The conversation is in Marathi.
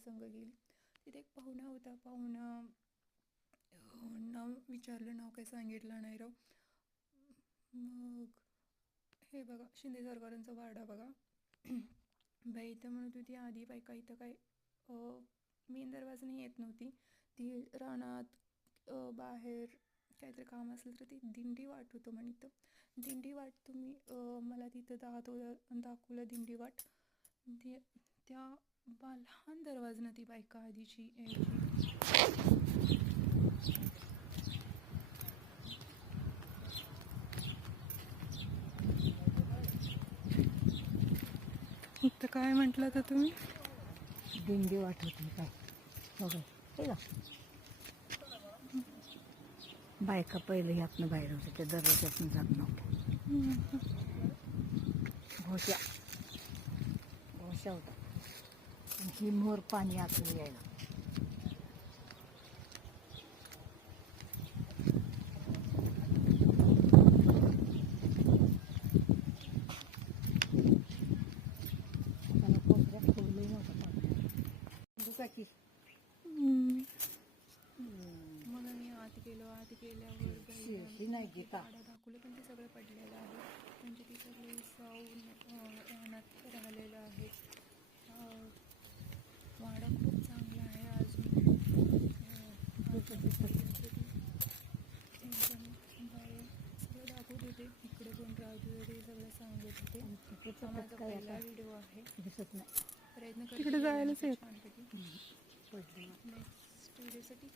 संग गेली. तिथे एक पाहुणा होता. पाहुणा नाव विचारलं, नाव काही सांगितलं नाही राव. मग हे बघा शिंदे सरकारांचा वाडा बघा. बाई इथं म्हणत होती आधी बायका इथं काय मेन दरवाजाने येत नव्हती. ती रानात बाहेर काहीतरी काम असलं तर ती दिंडी वाट होतं म्हणतं. दिंडी वाट तुम्ही मला तिथं दाखवलं दिंडी वाट. त्या लहान दरवाजानं ती बायका आधीची यायची. इथं काय म्हटलं तर तुम्ही दिंडी वाट होती काय बघा हे का बायका पहिले ह्यातनं बाहेर होते त्या दरवाज्यातनं जात नव्हत्या. घोशा होता ही मोर पाणी आतून यायला. दुचाकी म्हणून मी आत गेल्यावर गाड्या दाखवलं पण ते सगळं पडलेलं आहे. म्हणजे ती सगळी साऊन रानात राहिलेलं आहे. वाडा खूप चांगला आहे. अजून एकदम बाहेर सगळं दाखवत होते. इकडे कोण राहत होते ते सगळं सांगत होते. माझा पहिला व्हिडिओ आहे. दिसत नाही प्रयत्न तिकडे जायलाच छानपैकी पडली नेक्स्ट व्हिडिओसाठी.